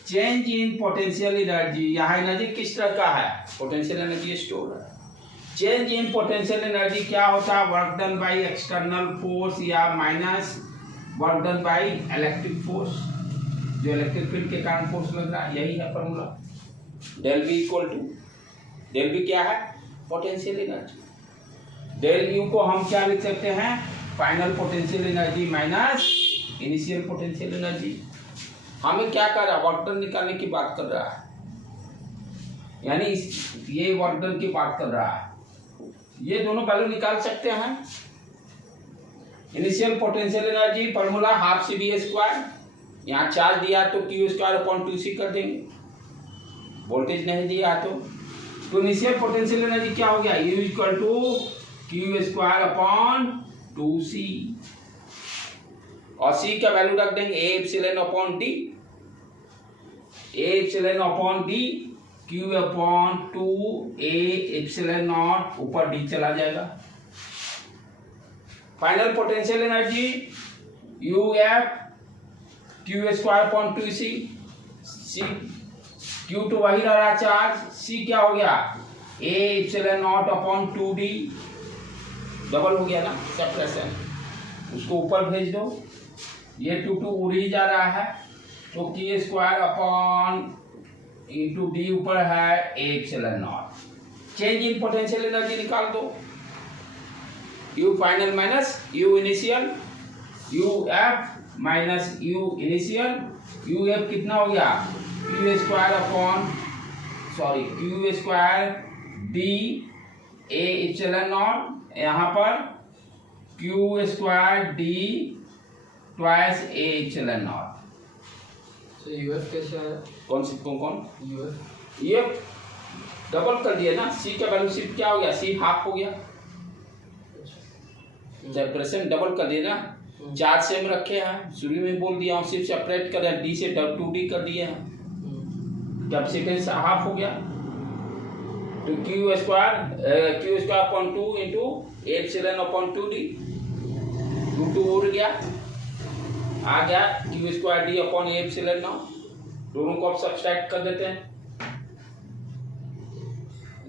चेंज इन पोटेंशियल एनर्जी, यहाँ एनर्जी किस तरह का है, पोटेंशियल एनर्जी स्टोर है। चेंज इन पोटेंशियल एनर्जी क्या होता है, work done by external force या minus work done by electric force, जो इलेक्ट्रिक फील्ड के कारण फोर्स लग रहा है, यही है formula. Del v equal to, del v क्या है, पोटेंशियल एनर्जी। डेल यू को हम क्या लिख सकते हैं, final potential energy minus initial potential energy. हमें क्या कर रहा है, वर्क डन निकालने की बात कर रहा है, यानी ये वर्क डन की बात कर रहा है, ये दोनों वैल्यू निकाल सकते हैं। Initial potential energy formula half C D square, यहाँ चार्ज दिया तो क्यू स्क्वायर अपॉन 2c कर देंगे, वोल्टेज नहीं दिया तो इनिशियल पोटेंशियल एनर्जी क्या हो गया, U equal to Q square upon 2c, और c का वैल्यू रख देंगे A epsilon upon D, A epsilon upon D, Q upon 2 A epsilon not, ऊपर डी चला जाएगा। Final potential energy U F Q square upon 2c, C Q तो वही रहा चार्ज, सी क्या हो गया A epsilon not upon 2d, double हो गया ना सेपरेशन, उसको ऊपर भेज दो, ये 2 उड़ ही जा रहा है, तो Q square upon into D ऊपर है ए epsilon not. Change in potential energy निकाल दो, you final minus you initial, U F minus you initial, U F कितना हो गया Q square upon Q square D A epsilon naught, यहाँ पर Q square D twice A epsilon not. UF कैसे आया? कौन यूएफ ये डबल कर दिया ना, सी का वैल्यू सिर्फ क्या हो गया, सी हाफ हो गया, सेपरेशन डबल कर दिया ना। चार्ज सेम रखे हैं, शुरू में बोल दिया हूँ, सिर्फ सेपरेट कर दिया, डी से 2d कर दिया है, कैपेसिटेंस हाफ हो गया। तो Q square upon 2 into epsilon upon 2d, 2 उड़ गया, आ गया Q square D upon epsilon not. दोनों को अब सब्सट्रैक्ट कर देते हैं,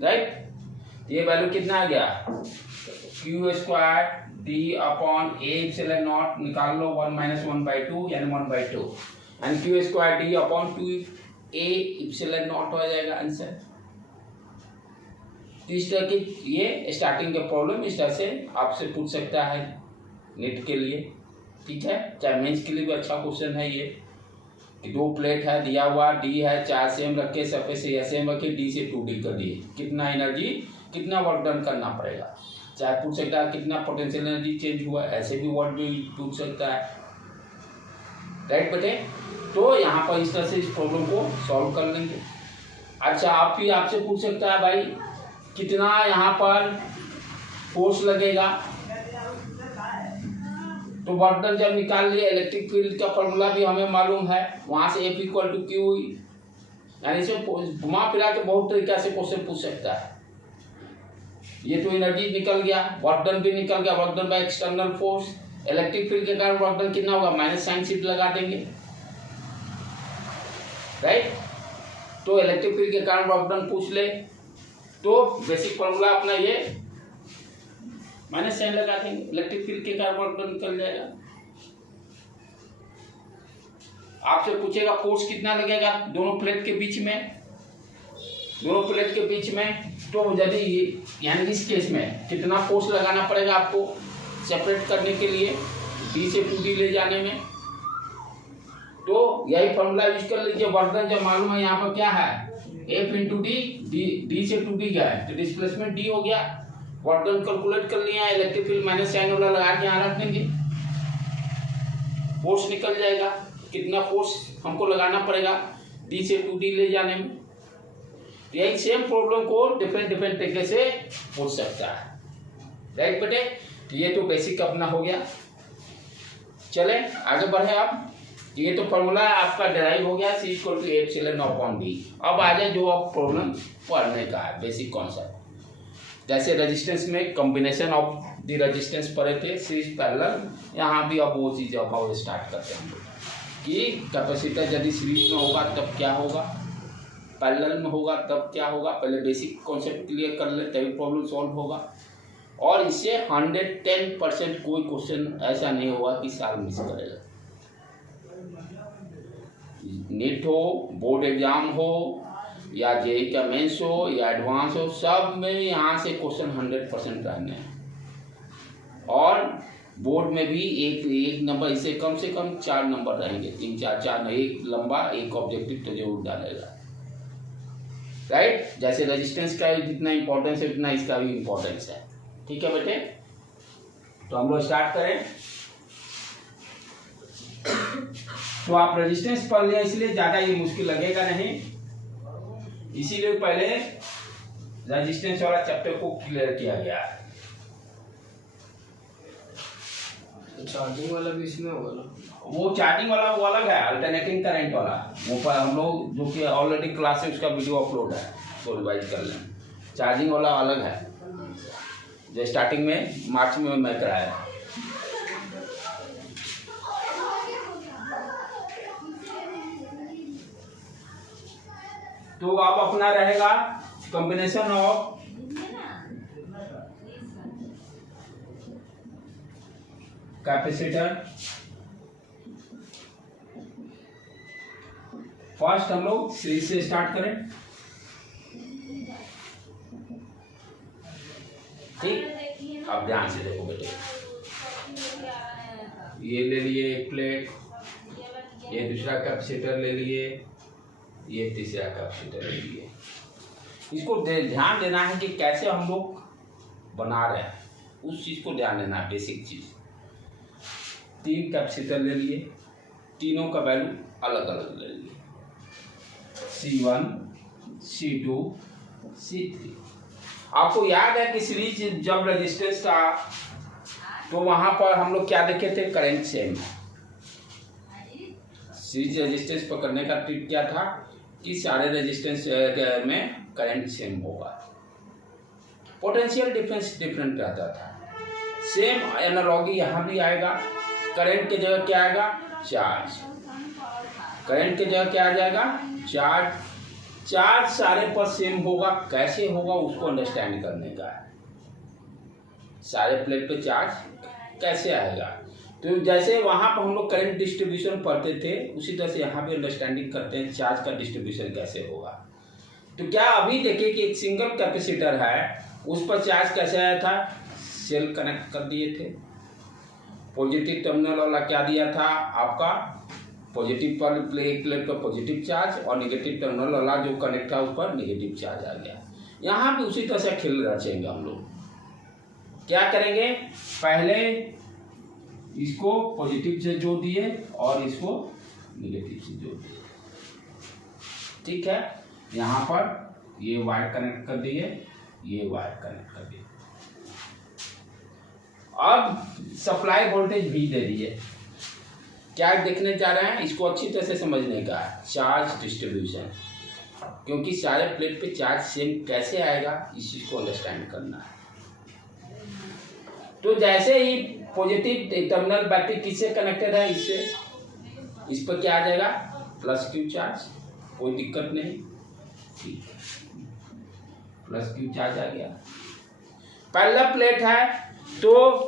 राइट। ये वैल्यू कितना आ गया, Q square D upon epsilon not निकाल लो, 1 - 1/2 यानी 1/2, and Q square D upon 2 A epsilon not हो जाएगा आंसर। तो इस तरह की ये स्टार्टिंग का प्रॉब्लम इस तरह से आपसे पूछ सकता है नेट के लिए, ठीक है। चाहे मेंस के लिए भी अच्छा क्वेश्चन है ये, कि 2 प्लेट है दिया हुआ, डी है, चार्ज सेम रखे, सरफेस एरिया सेम रखे, डी से 2d कर दिए, कितना एनर्जी कितना वर्क डन करना पड़ेगा। चाहे पूछ सकता है कितना पोटेंशियल एनर्जी चेंज हुआ, ऐसे भी वर्ड भी पूछ सकता है, राइट बेटे। तो यहाँ पर इस तरह से इस प्रॉब्लम को सॉल्व कर लेंगे। अच्छा, आप भी आपसे पूछ सकता है भाई कितना यहाँ पर फोर्स लगेगा, तो वर्क डन जब निकाल लिए, इलेक्ट्रिक फील्ड का फॉर्मूला भी हमें मालूम है, वहां से F = Q, यानी से घुमा फिरा के बहुत तरीका से क्वेश्चन पूछ सकता है। ये तो एनर्जी निकल गया, वर्क डन भी निकल गया, work done by external force, electric field के कारण वर्क डन कितना होगा, माइनस साइन शिफ्ट लगा देंगे, राइट। तो इलेक्ट्रिक फील्ड के कारण वर्क डन पूछ ले तो बेसिक फॉर्मूला अपना ये माइनस साइन लगा देंगे, इलेक्ट्रिक फील्ड के कारण वर्क डन निकल जाएगा। आपसे पूछेगा फोर्स कितना लगेगा दोनों प्लेट के बीच में, तो यदि यानी इस केस में कितना फोर्स लगाना पड़ेगा आपको सेपरेट करने के लिए, डी से 2d ले जाने में, तो यही फॉर्मूला यूज कर लीजिए। वर्क डन जब मालूम है, यहाँ पर क्या है F × d से 2d गया है, तो डिस्प्लेसमेंट d हो गया, वर्क डन कैलकुलेट कर लिया, इलेक्ट्रिक फील्ड माइनस साइन वाला लगा के यहाँ रख देंगे, फोर्स निकल जाएगा, कितना फोर्स हमको लगाना पड़ेगा डी से 2d ले जाने में। तो यही सेम प्रॉब्लम को डिफरेंट तरीके से पूछ सकता है, राइट बेटे। तो ये तो बेसिक अपना हो गया, चले आगे बढ़े आप। ये तो फॉर्मूला आपका डिराइव हो गया, C = εd। अब आ जाए जो अब प्रॉब्लम पढ़ने का है, बेसिक कॉन्सेप्ट। जैसे रेजिस्टेंस में कॉम्बिनेशन ऑफ द रेजिस्टेंस पढ़े थे, सीरीज पैरेलल, यहाँ भी अब वो चीज़ अब स्टार्ट करते हैं कि कैपेसिटर यदि सीरीज में होगा तब क्या होगा, पैरेलल में होगा तब क्या होगा। पहले बेसिक कॉन्सेप्ट क्लियर कर ले तभी प्रॉब्लम सॉल्व होगा, और इससे 110% कोई क्वेश्चन ऐसा नहीं होगा कि साल मिस करेगा। नीट हो, बोर्ड एग्जाम हो, या जेई का मेंस हो, या एडवांस हो, सब में यहाँ से क्वेश्चन 100% रहने हैं। और बोर्ड में भी एक नंबर, इससे कम से कम 4 नंबर रहेंगे, 3 4 एक लंबा एक ऑब्जेक्टिव तो जरूर डालेगा, राइट। जैसे रेजिस्टेंस का जितना इंपॉर्टेंस है उतना इसका भी इंपॉर्टेंस है, ठीक है बेटे। तो हम लोग स्टार्ट करें। तो आप रेजिस्टेंस पढ़ लिया, इसलिए ज़्यादा ये मुश्किल लगेगा नहीं, इसीलिए पहले रेजिस्टेंस वाला चैप्टर को क्लियर किया गया है। चार्जिंग वाला भी इसमें होगा ना? वो चार्जिंग वाला वो अलग है, अल्टरनेटिंग करंट वाला, वो पर हम लोग जो कि ऑलरेडी क्लास है उसका वीडियो अपलोड है, तो रिवाइज कर लें। चार्जिंग वाला अलग है, जो स्टार्टिंग में मार्च में मैं कराया। तो अब अपना रहेगा कॉम्बिनेशन ऑफ कैपेसिटर। फर्स्ट हम लोग सीरीज से स्टार्ट करें, ठीक। अब ध्यान से देखो बेटे, ये ले लिए एक प्लेट, ये दूसरा कैपेसिटर ले लिए, ये तीसरा कैपेसिटर ले लिए। इसको ध्यान देना है कि कैसे हम लोग बना रहे हैं, उस चीज़ को ध्यान देना है, बेसिक चीज़। 3 कैपेसिटर ले लिए, तीनों का वैल्यू अलग अलग ले लिए, C1, C2, C3। आपको याद है कि सीरीज जब रेजिस्टेंस था तो वहां पर हम लोग क्या देखे थे, करंट सेम। सीरीज रेजिस्टेंस पकड़ने का ट्रिक क्या था कि सारे रेजिस्टेंस में करंट सेम होगा, पोटेंशियल डिफरेंस डिफरेंट रहता था। सेम एनालॉगी यहाँ भी आएगा। करंट की जगह क्या आएगा, चार्ज। करंट की जगह क्या आ जाएगा, चार्ज। चार्ज सारे पर सेम होगा, कैसे होगा उसको अंडरस्टैंड करने का है। सारे प्लेट पे चार्ज कैसे आएगा, तो जैसे वहां पर हम लोग करंट डिस्ट्रीब्यूशन पढ़ते थे उसी तरह से यहाँ पे अंडरस्टैंडिंग करते हैं चार्ज का डिस्ट्रीब्यूशन कैसे होगा। तो क्या अभी देखिए कि एक सिंगल कैपेसिटर है, उस पर चार्ज कैसे आया था, सेल कनेक्ट कर दिए थे। पॉजिटिव टर्मिनल वाला क्या दिया था आपका, पॉजिटिव पर प्लेट पर पॉजिटिव चार्ज और नेगेटिव टर्मिनल वाला जो कनेक्ट था उस पर नेगेटिव चार्ज आ गया। यहाँ भी उसी तरह से खेल रचेंगे हम लोग। क्या करेंगे, पहले इसको पॉजिटिव से जोड़ दिए और इसको नेगेटिव से जोड़ दिए, ठीक है। यहाँ पर ये वायर कनेक्ट कर दिए, ये वायर कनेक्ट कर दिए। अब सप्लाई वोल्टेज भी दे दिए। क्या देखने जा रहे हैं, इसको अच्छी तरह से समझने का है, चार्ज डिस्ट्रीब्यूशन। क्योंकि सारे प्लेट पे चार्ज सेम कैसे आएगा इस चीज को अंडरस्टैंड करना है। तो जैसे ही पॉजिटिव टर्मिनल बैटरी किससे कनेक्टेड है, इससे, इस पर क्या आ जाएगा, प्लस क्यू चार्ज, कोई दिक्कत नहीं, ठीक है, प्लस क्यू चार्ज आ गया। पहला प्लेट है तो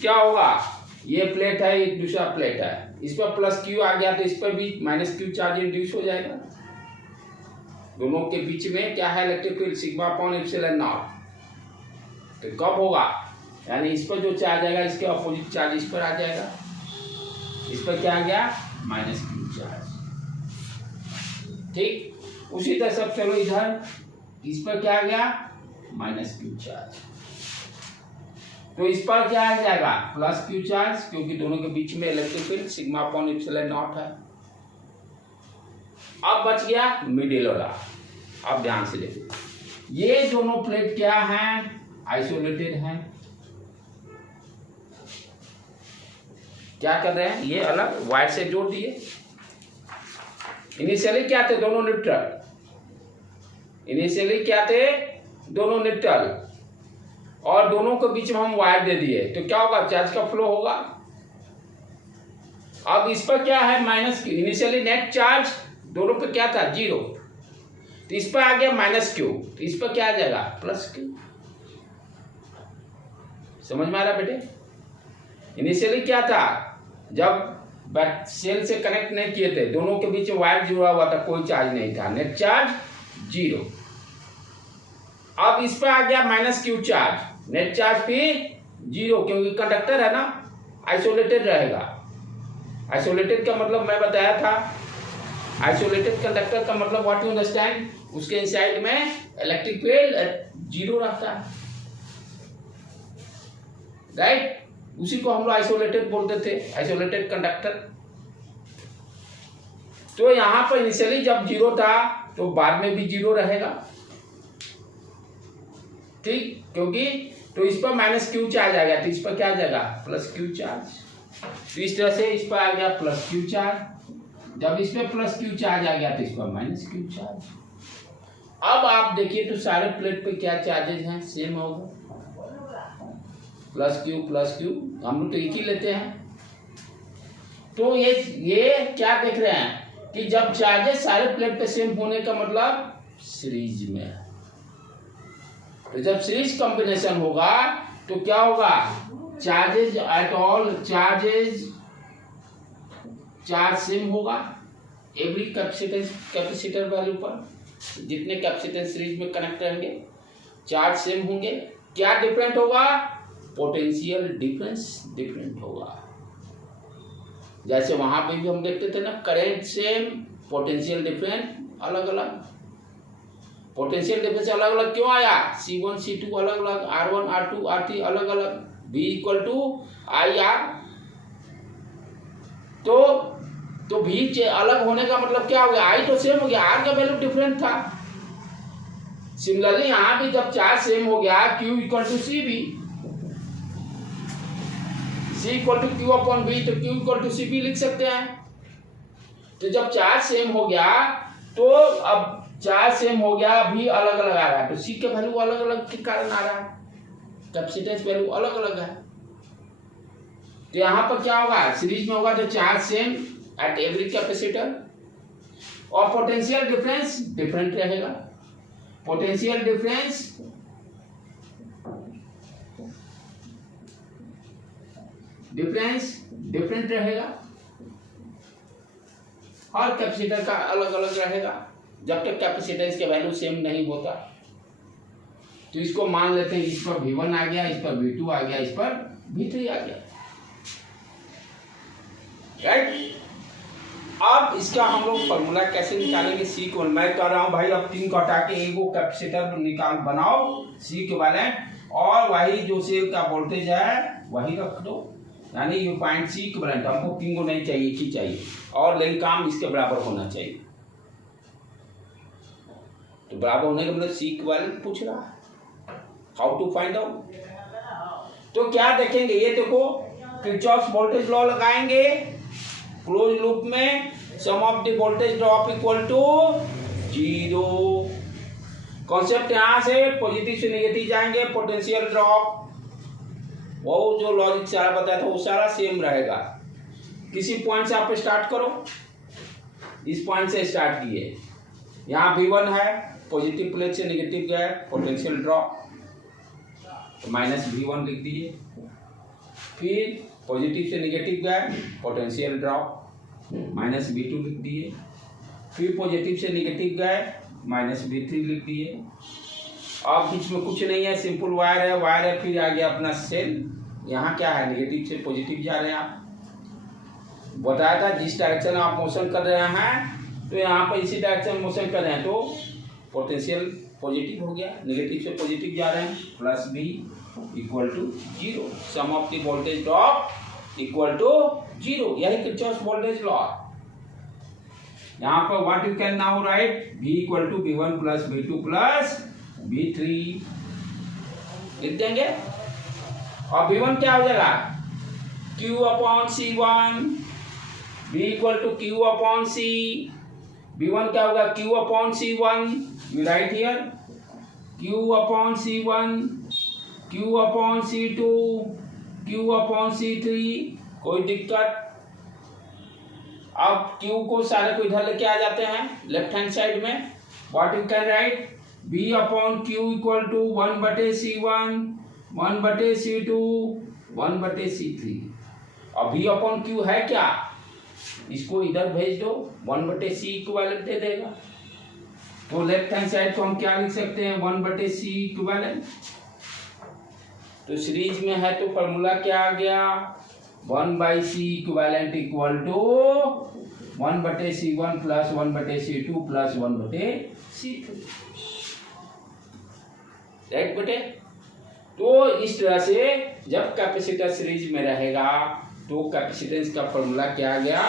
क्या होगा, ये प्लेट है, एक दूसरा प्लेट है, इस पर प्लस क्यू आ गया तो इस पर भी माइनस क्यू चार्ज इंड्यूस हो जाएगा। दोनों के बीच में क्या है, electric field sigma upon epsilon not. तो कब होगा, यानी इस पर जो चार्ज आएगा इसके अपोजिट चार्ज इस पर आ जाएगा। इस पर क्या आ गया, माइनस क्यू चार्ज, ठीक। उसी तरह सब चलो इधर, इस पर क्या आ गया, माइनस क्यू चार्ज। तो इस पर क्या आ जाएगा, प्लस क्यू चार्ज, क्योंकि दोनों के बीच में electric field sigma upon epsilon not है। अब बच गया मिडिल वाला। अब ध्यान से देखो, ये दोनों प्लेट क्या हैं, आइसोलेटेड हैं। क्या कर रहे हैं, ये अलग वायर से जोड़ दिए। इनिशियली क्या थे, दोनों न्यूट्रल। इनिशियली क्या थे, दोनों न्यूट्रल, और दोनों के बीच में हम वायर दे दिए, तो क्या होगा, चार्ज का फ्लो होगा। अब इस पर क्या है, minus Q. Initially net charge दोनों पे क्या था, 0, तो इस पर आ गया माइनस क्यू, तो इस पर क्या आ जाएगा, प्लस क्यू। समझ में आ रहा बेटे। इनिशियली क्या था, जब सेल से कनेक्ट नहीं किए थे, दोनों के बीच वायर जुड़ा हुआ था, कोई चार्ज नहीं था, नेट चार्ज 0। अब इस पर आ गया minus Q charge, net charge भी 0, क्योंकि कंडक्टर है ना, आइसोलेटेड रहेगा। आइसोलेटेड का मतलब मैं बताया था, आइसोलेटेड कंडक्टर का मतलब व्हाट यू अंडरस्टैंड, उसके इनसाइड में इलेक्ट्रिक फील्ड 0 रहता है, राइट। उसी को हम लोग आइसोलेटेड बोलते थे, आइसोलेटेड कंडक्टर। तो यहां पर इनिशियली जब 0 था तो बाद में भी 0 रहेगा, ठीक, क्योंकि तो इस पर माइनस क्यू चार्ज आ गया, तो इस पर क्या आ जाएगा, प्लस क्यू चार्ज। तो इस तरह से इस पर आ गया प्लस क्यू चार्ज, जब इस पर प्लस क्यू चार्ज आ गया तो इस पर माइनस क्यू चार्ज। अब आप देखिए तो सारे प्लेट पे क्या चार्जेज हैं, सेम होगा, प्लस क्यू, हम लोग तो एक ही लेते हैं। तो ये क्या देख रहे हैं कि जब चार्जेस सारे प्लेट पे सेम होने का मतलब सीरीज में है। तो जब सीरीज कॉम्बिनेशन होगा तो क्या होगा, charges at all charge same होगा एवरी कैपेसिटर वैल्यू पर। जितने कैपेसिटर सीरीज में कनेक्ट रहेंगे चार्ज सेम होंगे। क्या डिफरेंट होगा, पोटेंशियल डिफरेंस डिफरेंट होगा। जैसे वहां पे भी हम देखते थे ना, करंट सेम, पोटेंशियल डिफरेंट अलग अलग। पोटेंशियल डिफरेंस अलग अलग क्यों आया, C1 C2 अलग अलग, R1 R2 R3 अलग अलग, V equal to I R. तो V अलग होने का मतलब क्या हो गया, I तो सेम हो गया, R का वैल्यू डिफरेंट था। सिमिलरली यहां भी जब चार्ज सेम हो गया Q equal to C B, C equal to Q upon B, तो Q equal to C B लिख सकते हैं। तो जब चार्ज सेम हो गया तो अब चार्ज सेम हो गया, भी अलग अलग आ रहा है, तो C का वैल्यू अलग अलग के कारण आ रहा है, कैपेसिटेंस वैल्यू अलग अलग है। तो यहां पर क्या होगा, सीरीज में होगा तो charge same at every capacitor और पोटेंशियल डिफरेंस डिफरेंट रहेगा। पोटेंशियल डिफरेंस डिफरेंट रहेगा और कैपेसिटर का अलग अलग रहेगा जब तक कैपेसिटेंस के वैल्यू सेम नहीं होता। तो इसको मान लेते हैं, इस पर V1 आ गया, इस पर V2 आ गया, इस पर V3 आ गया, राइट। अब इसका हम लोग फॉर्मूला कैसे निकालेंगे, C को मैं कर रहा हूं भाई, अब 3 को हटा के एक कैपेसिटर निकाल बनाओ C इक्विवेलेंट, और वही जो सेल का वोल्टेज है वही रख दो, यानी यू पॉइंट C इक्विवेलेंट। हमको 3 को नहीं चाहिए, एक ही चाहिए, और लेकिन काम इसके बराबर होना चाहिए। तो बराबर होने का मतलब C इक्विवेलेंट पूछ रहा है, हाउ टू फाइंड आउट। तो क्या देखेंगे, ये देखो किरचॉफ्स वोल्टेज लॉ लगाएंगे क्लोज लूप में, sum of the voltage drop equal to 0। Concept यहां से पॉजिटिव से नेगेटिव जाएंगे, पोटेंशियल ड्रॉप, वो जो लॉजिक सारा बताया था वो सारा सेम रहेगा। किसी पॉइंट से आप स्टार्ट करो, इस पॉइंट से स्टार्ट किए, यहाँ V1 है, पॉजिटिव प्लेट से नेगेटिव गया, पोटेंशियल ड्रॉप तो -V1 लिख दीजिए। फिर पॉजिटिव से नेगेटिव गया, पोटेंशियल ड्रॉप -V2 लिख दिए। फिर पॉजिटिव से नेगेटिव गए, -V3 लिख दिए। अब बीच में कुछ नहीं है, सिंपल वायर है, फिर आ गया अपना सेल। यहाँ क्या है, नेगेटिव से पॉजिटिव जा रहे हैं। आप बताया था जिस डायरेक्शन आप मोशन कर रहे हैं, तो यहाँ पर इसी डायरेक्शन मोशन कर रहे हैं, तो पोटेंशियल पॉजिटिव हो गया, नेगेटिव से पॉजिटिव जा रहे हैं, +V equal to 0, sum of the voltage drop equal to 0, यही किरचॉफ्स वोल्टेज लॉ। यहाँ पर what you can now write, V equal to V1 plus V2 plus V3 लिख देंगे, और V1 क्या हो जाएगा, Q upon C1, V equal to Q upon C। V1 क्या होगा, Q upon C1, you write here, Q upon C1, Q upon C2, Q upon C3, कोई दिक्कत। अब Q को सारे को इधर लेके आ जाते हैं लेफ्ट हैंड साइड में, what you can write, V upon Q equal to 1/C1, 1/C2, 1/C3। अब V अपॉन Q है क्या, इसको इधर भेज दो, 1/C इक्विवेलेंट दे देगा। तो लेफ्ट हैंड साइड को हम क्या लिख सकते हैं, 1/C इक्विवेलेंट। तो सीरीज में है तो फॉर्मूला क्या आ गया, 1/C equivalent equal to 1/C1 plus 1/C2 plus 1/C3, right बेटे। तो इस तरह से जब कैपेसिटर सीरीज में रहेगा तो कैपेसिटेंस का फॉर्मूला क्या आ गया,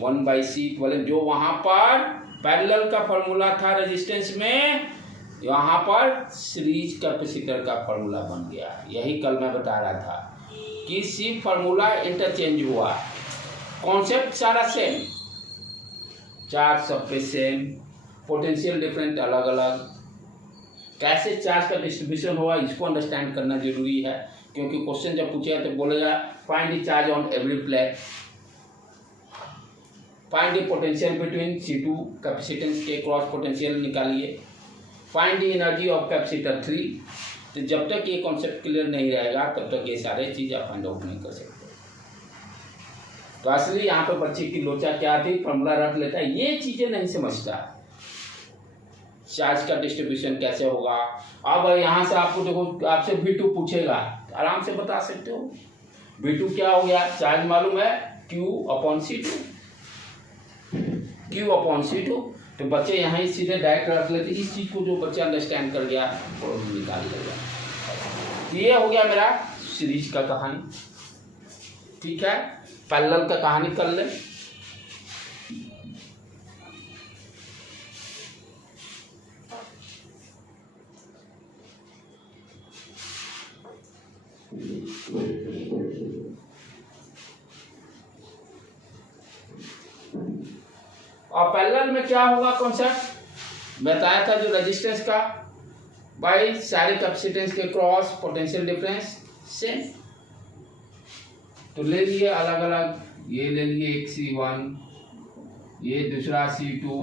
1/C इक्विवेलेंट, जो वहां पर पैरेलल का फॉर्मूला था रेजिस्टेंस में, यहाँ पर सीरीज कैपेसिटर का फॉर्मूला बन गया। यही कल मैं बता रहा था कि सिर्फ फॉर्मूला इंटरचेंज हुआ, कॉन्सेप्ट सारा सेम, चार्ज सब पे सेम, पोटेंशियल डिफरेंट अलग अलग। कैसे चार्ज का डिस्ट्रीब्यूशन होगा इसको अंडरस्टैंड करना जरूरी है, क्योंकि क्वेश्चन जब पूछेगा तो बोलेगा find the charge on every plate, find the potential between C2, capacitance के क्रॉस पोटेंशियल निकालिए, find the energy of capacitor 3। तो जब तक ये कॉन्सेप्ट क्लियर नहीं रहेगा तब तक ये सारे चीज़ आप फाइंड आउट नहीं कर सकते। तो असली यहाँ पे बच्चे की लोचा क्या थी, फॉर्मूला रख लेता है, ये चीज़ें नहीं समझता, चार्ज का डिस्ट्रीब्यूशन कैसे होगा। अब यहाँ से आपको देखो, आपसे V2 पूछेगा, आराम से बता सकते हो, V2 क्या हो गया, चार्ज मालूम है, Q upon C2, Q upon C2। तो बच्चे यहाँ ही सीधे डायरेक्ट रख लेते, इस चीज को जो बच्चा अंडरस्टैंड कर गया वो निकाल लेगा। तो ये हो गया मेरा सीरीज का कहानी। ठीक है, पैरेलल का कहानी कर ले। और पैरेलल में क्या होगा कॉन्सेप्ट बताया था जो रेजिस्टेंस का, बाई सारे कैपेसिटेंस के क्रॉस पोटेंशियल डिफरेंस सेम। तो ले लिए अलग अलग, ये ले लिए एक C1, ये दूसरा C2,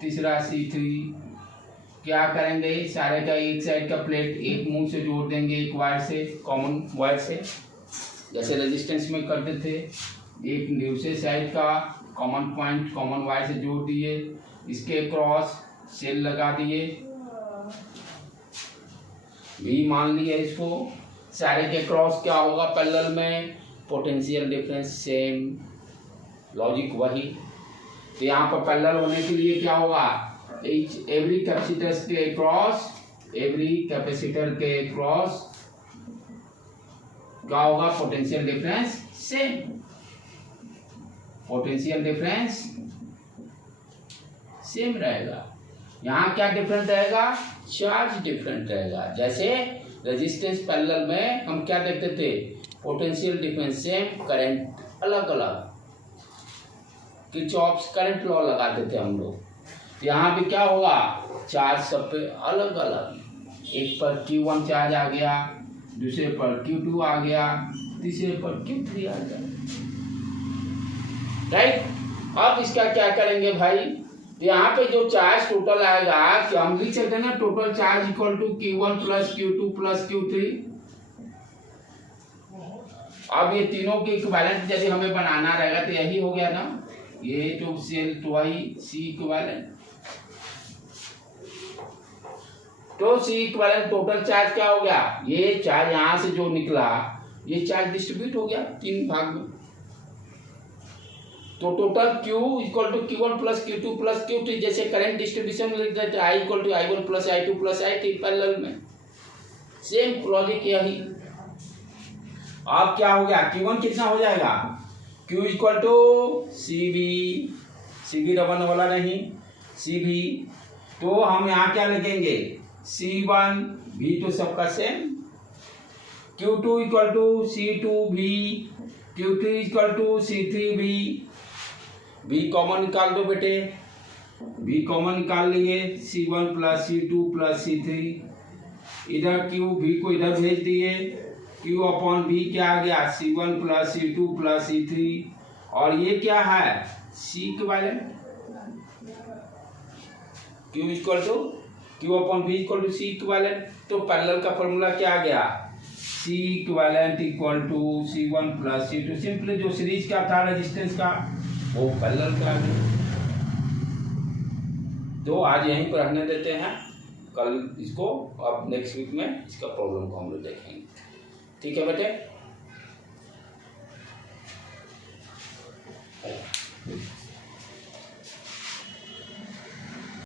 तीसरा C3। क्या करेंगे, सारे का एक साइड का प्लेट एक मुंह से जोड़ देंगे, एक वायर से, कॉमन वायर से, जैसे रेजिस्टेंस में करते थे। एक दूसरे साइड का कॉमन पॉइंट कॉमन वायर से जोड़ दिए, इसके क्रॉस सेल लगा दिए, भी मान लिया इसको। सारे के क्रॉस क्या होगा पैरेलल में, पोटेंशियल डिफरेंस सेम, लॉजिक वही। तो यहाँ पर पैरेलल होने के लिए क्या होगा, एवरी कैपेसिटर के क्रॉस, एवरी कैपेसिटर के क्रॉस क्या होगा, potential difference same. Potential difference same रहेगा। यहाँ क्या डिफरेंट रहेगा, चार्ज डिफरेंट रहेगा। जैसे रेजिस्टेंस पैरेलल में हम क्या देखते थे, पोटेंशियल डिफरेंस सेम, करंट अलग अलग, किरचॉफ्स करंट लॉ लगाते थे हम लोग। यहाँ भी क्या होगा, चार्ज सब पे अलग अलग, एक पर Q1 चार्ज आ गया, दूसरे पर Q2 आ गया, तीसरे पर Q3 आ गया, राइट। अब इसका क्या करेंगे भाई, यहाँ पे जो चार्ज टोटल आएगा, कि हम लिख सकते हैं ना, total charge equal to Q1 plus Q2 plus Q3। अब ये तीनों के इक्विवेलेंट यदि हमें बनाना रहेगा तो यही हो गया ना, ये तो सेल ट्वाइस C इक्विवेलेंट। तो C इक्विवेलेंट टोटल चार्ज क्या हो गया, ये चार्ज यहाँ से जो निकला, ये चार्ज डिस्ट्रीब्यूट हो गया 3 भाग में। तो total Q equal to Q1 plus Q2 plus Q3, जैसे करंट डिस्ट्रीब्यूशन में लिख देते I equal to I1 plus I2 plus I3 parallel में, सेम लॉजिक यही। अब क्या हो गया, Q1 कितना हो जाएगा, Q equal to CV double वाला नहीं, CV। तो हम यहाँ क्या लिखेंगे, C1 भी तो सबका same, Q2 equal to C2 भी, Q3 इक्वल टू C3 भी कॉमन निकाल दो बेटे, भी कॉमन निकाल लिए, C1 plus C2 plus C3, इधर Q भी को इधर भेज दिए, Q अपॉन भी क्या आ गया, C1 plus C2 plus C3, और ये क्या है, C equivalent, Q equal to Q upon V equal to C equivalent. तो पैरेलल का फॉर्मूला क्या आ गया, C equivalent equal to C1 plus C2। Simply जो सीरीज का था रेजिस्टेंस का, वो पैरेलल का है। तो आज यहीं पर रहने देते हैं, कल इसको, अब नेक्स्ट वीक में इसका प्रॉब्लम को हम लोग देखेंगे। ठीक है बेटे।